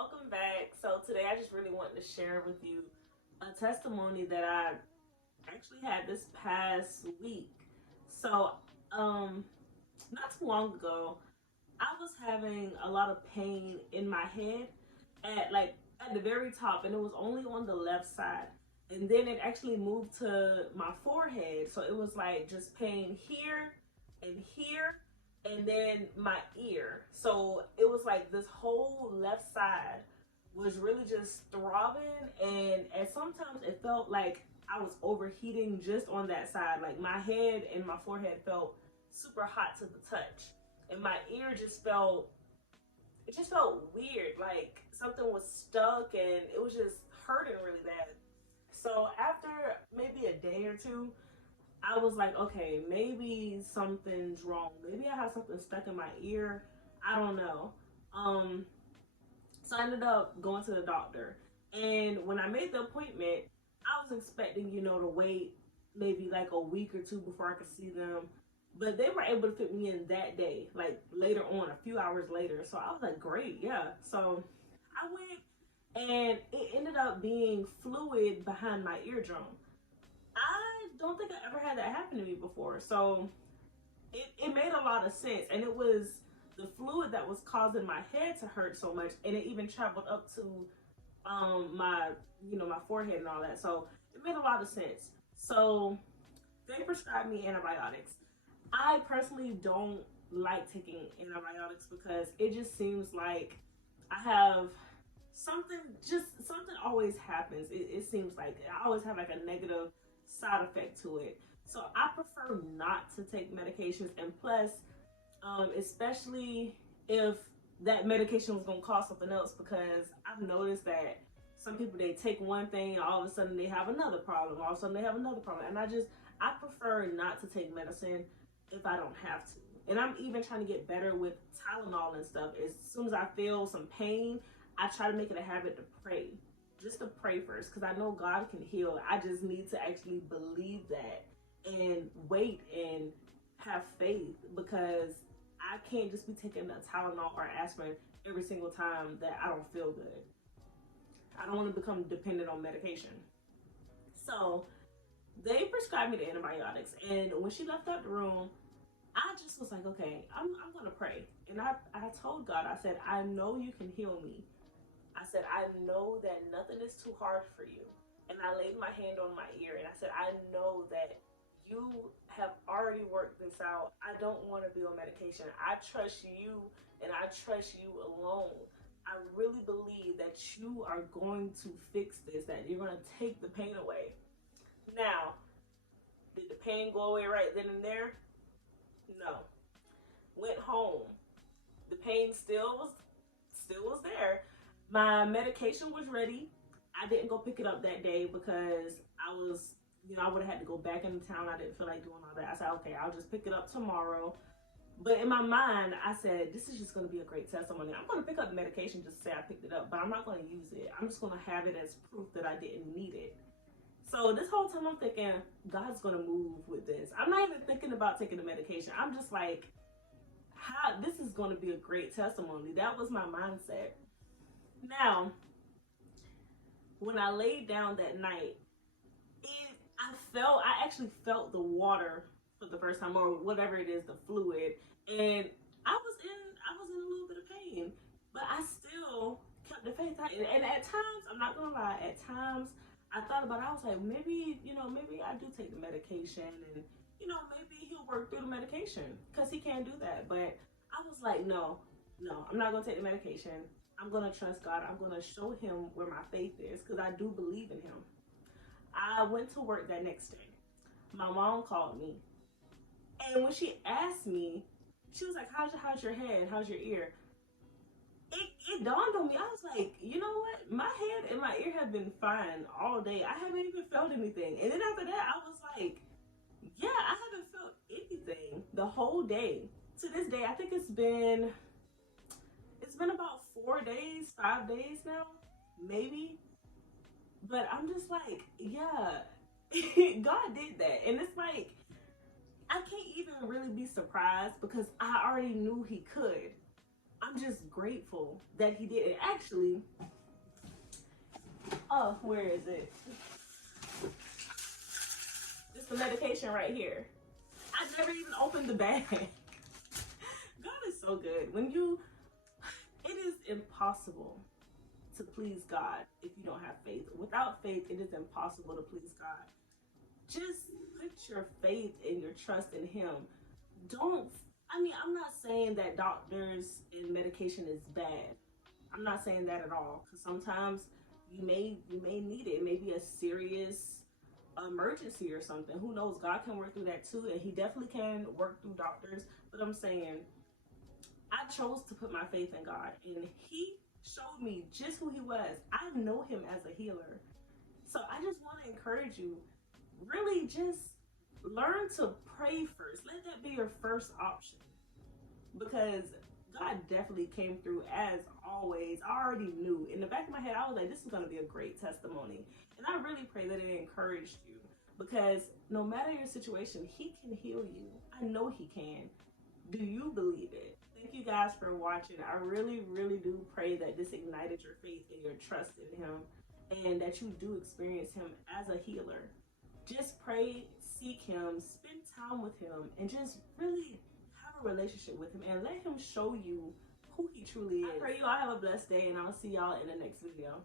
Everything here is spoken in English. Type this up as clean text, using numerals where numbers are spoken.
welcome back. So today I just really wanted to share with you a testimony that I actually had this past week. So, not too long ago, I was having a lot of pain in my head at the very top, and it was only on the left side. And then it actually moved to my forehead. So it was like just pain here and then my ear. So it was like this whole left side was really just throbbing, and sometimes it felt like I was overheating just on that side. Like my head and my forehead felt super hot to the touch, and my ear just felt weird, like something was stuck and it was just hurting really bad. So after maybe a day or two, I was like, okay, maybe something's wrong. Maybe I have something stuck in my ear. I don't know. Um, so I ended up going to the doctor. And when I made the appointment, I was expecting, to wait maybe like a week or two before I could see them. But they were able to fit me in that day, like later on, a few hours later. So I was like, great, yeah. So I went, and it ended up being fluid behind my eardrum. I don't think I ever had that happen to me before. So it made a lot of sense. And it was the fluid that was causing my head to hurt so much. And it even traveled up to my my forehead and all that. So it made a lot of sense. So they prescribed me antibiotics. I personally don't like taking antibiotics because it just seems like I have something always happens. It seems like I always have like a negative side effect to it. So I prefer not to take medications, and plus, especially if that medication was gonna cause something else, because I've noticed that some people, they take one thing and all of a sudden they have another problem. All of a sudden they have another problem, and I prefer not to take medicine if I don't have to. And I'm even trying to get better with Tylenol and stuff. As soon as I feel some pain, I try to make it a habit to pray. Just to pray first, because I know God can heal. I just need to actually believe that and wait and have faith, because I can't just be taking a Tylenol or aspirin every single time that I don't feel good. I don't want to become dependent on medication. So they prescribed me the antibiotics, and when she left out the room, I just was like, okay, I'm gonna pray. And I told God, I said, I know you can heal me. I said, I know that nothing is too hard for you. And I laid my hand on my ear and I said, I know that you have already worked this out. I don't want to be on medication. I trust you, and I trust you alone. I really believe that you are going to fix this, that you're going to take the pain away. Now, did the pain go away right then and there? No. Went home. The pain still was there. My medication was ready. I didn't go pick it up that day because I would have had to go back into town. I didn't feel like doing all that. I said, okay, I'll just pick it up tomorrow. But in my mind, I said, this is just going to be a great testimony. I'm going to pick up the medication just to say I picked it up, but I'm not going to use it. I'm just going to have it as proof that I didn't need it. So this whole time I'm thinking, God's going to move with this. I'm not even thinking about taking the medication. I'm just like, how this is going to be a great testimony. That was my mindset. Now, when I laid down that night, I actually felt the water for the first time, or whatever it is, the fluid, and I was in a little bit of pain, but I still kept the faith. And at times, I'm not gonna lie, at times I thought about it. I was like, maybe I do take the medication, and maybe he'll work through the medication, because he can't do that. But I was like, no, I'm not gonna take the medication. I'm gonna trust God. I'm gonna show him where my faith is, because I do believe in him. I went to work that next day. My mom called me, and when she asked me, she was like, how's your head? How's your ear? It dawned on me. I was like, you know what? My head and my ear have been fine all day. I haven't even felt anything. And then after that, I was like, yeah, I haven't felt anything the whole day. To this day, I think it's been about 4 days, 5 days now, maybe. But I'm just like, yeah, God did that. And it's like, I can't even really be surprised, because I already knew he could. I'm just grateful that he did it. Actually, oh, where is it? It's the medication right here. I never even opened the bag. God is so good. It is impossible to please God if you don't have faith. Without faith, it is impossible to please God. Just put your faith and your trust in Him. I'm not saying that doctors and medication is bad. I'm not saying that at all. Because sometimes you may need it. It may be a serious emergency or something. Who knows? God can work through that too, and He definitely can work through doctors. But I'm saying, I chose to put my faith in God, and He showed me just who He was. I know Him as a healer. So I just want to encourage you, really just learn to pray first. Let that be your first option. Because God definitely came through as always. I already knew. In the back of my head, I was like, this is going to be a great testimony. And I really pray that it encouraged you. Because no matter your situation, He can heal you. I know He can. Do you believe it? Thank you guys for watching. I really, really do pray that this ignited your faith and your trust in Him, and that you do experience Him as a healer. Just pray, seek Him, spend time with Him, and just really have a relationship with Him and let Him show you who He truly is. I pray you all have a blessed day, and I'll see y'all in the next video.